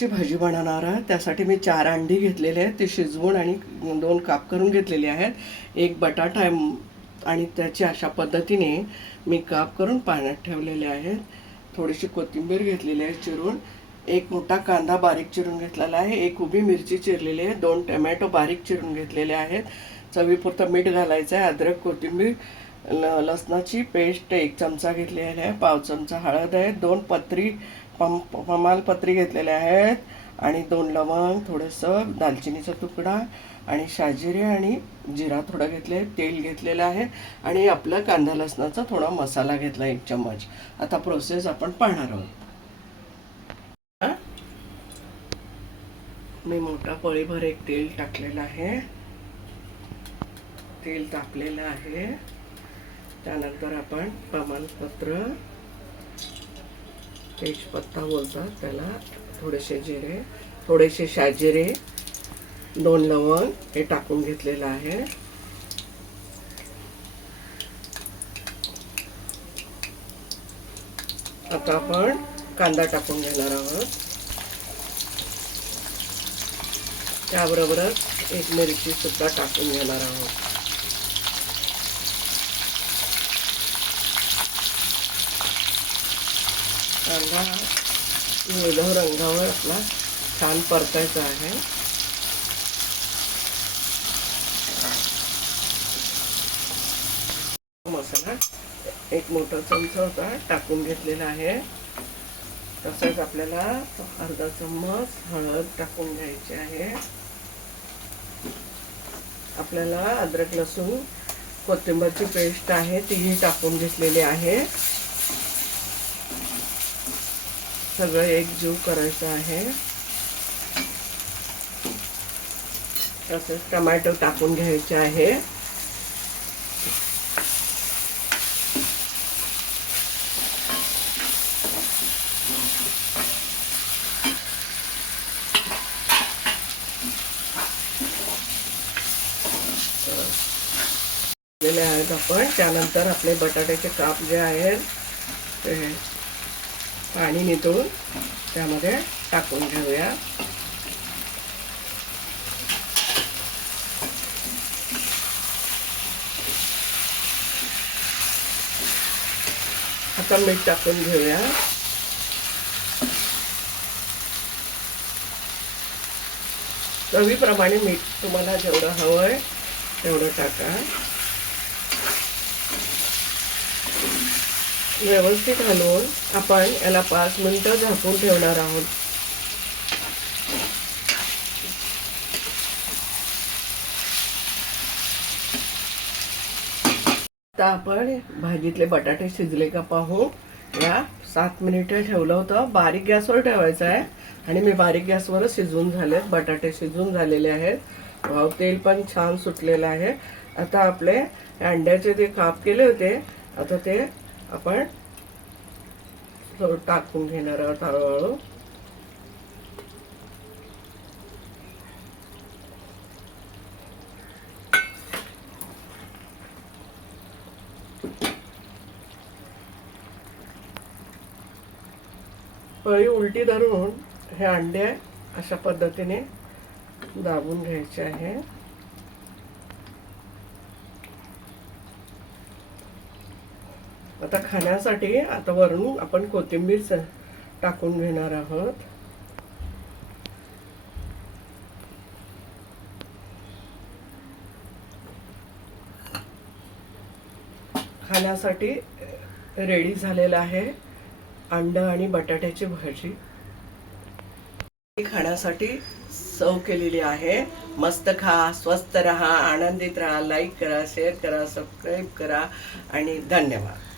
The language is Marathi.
कोथिंबीरची भाजी बनवणार आहे। त्यासाठी मी 4 अंडी घेतलेले आहेत, ते शिजवून आणि 2 काप करून घेतलेले आहेत। एक बटाटा आहे आणि त्याची अशा पद्धतीने मी काप करून पाण्यात ठेवलेले आहेत। थोडीशी कोथिंबीर घेतलेली आहे चिरून, एक मोठा कांदा बारीक चिरून घेतलेला आहे, एक उभी मिरची चिरलेली आहे, 2 टोमॅटो बारीक चिरून घेतलेले आहेत, चवीपुरतं मीठ घालायचं आहे, अद्रक कोथिंबीर लसणाची पेस्ट 1 चमचा घेतलेली आहे, पाव चमचा हळद आहे, 2 पत्री तमालपत्री घेतलेले आहेत आणि 2 लवंग, थोडंसं दालचिनीचा तुकडा आणि शाजिरे आणि जिरा थोडा घेतले, तेल घेतलेलं आहे आणि आपला कांदा लसणाचा थोडा मसाला घेतला 1 चम्मच। आता प्रोसेस आपण पाहणार आहोत। मी मोठा पळीभर एक तेल टाकलेलं आहे, तेल तापलेलं आहे। त्यानंतर आपण तमालपत्र, तेजपत्ता बोलतात त्याला, थोडेसे जिरे, थोडेसे शाजिरे, 2 लवंग हे टाकून घेतलेलं आहे। आता आपण कांदा टाकून घेणार आहोत, त्याबरोबरच 1 मिरची सुद्धा टाकून घेणार आहोत। कांदा निळसर रंगावर आपला छान परतायचा आहे। मसाला 1 मोठा चमचा होता टाकून घेतलेला आहे। तसंच आपल्याला अर्धा चम्मच हळद टाकून घ्यायची आहे। आपल्याला अद्रक लसूण कोथिंबीरची पेस्ट आहे तीही टाकून घेतलेली आहे। सगळं एकजीव करायचं आहे। तसेच टोमॅटो टाकून घ्यायचे आहे। आहेत आपण त्यानंतर आपले बटाट्याचे काप जे आहेत ते पाणी निथळून त्यामध्ये टाकून घेऊया। आता मीठ टाकून घेऊया। चवीप्रमाणे मीठ तुम्हाला जेवढं हवंय तेवढं टाका। व्यवस्थित हलवून आपण याला 5 मिनिटं झाकून ठेवणार आहोत। आता आपण भाजीतले बटाटे शिजले का पाहू। या 7 मिनिटं ठेवलं होतं, बारीक गॅसवर ठेवायचं आहे आणि मी बारीक गॅसवर शिजून झालेत, बटाटे शिजून झालेले आहेत। तेल पण छान सुटलेलं आहे। आता आपले अंड्याचे ते काप केले होते, आता ते आपण टाकून घेणार आहोत हळूहळू। पळी उलटी धरून हे अंडे अशा पद्धतीने दाबून घ्यायचे आहे। आता खाण्यासाठी आता वरून आपण कोथिंबीर टाकून घेणार आहोत। खाण्यासाठी रेडी झालेला आहे अंड आणि बटाट्याची भाजी। खाण्यासाठी सर्व केलेली आहे। मस्त खा, स्वस्थ रहा, आनंदित रहा, लाईक करा, शेअर करा, सबस्क्राईब करा आणि धन्यवाद।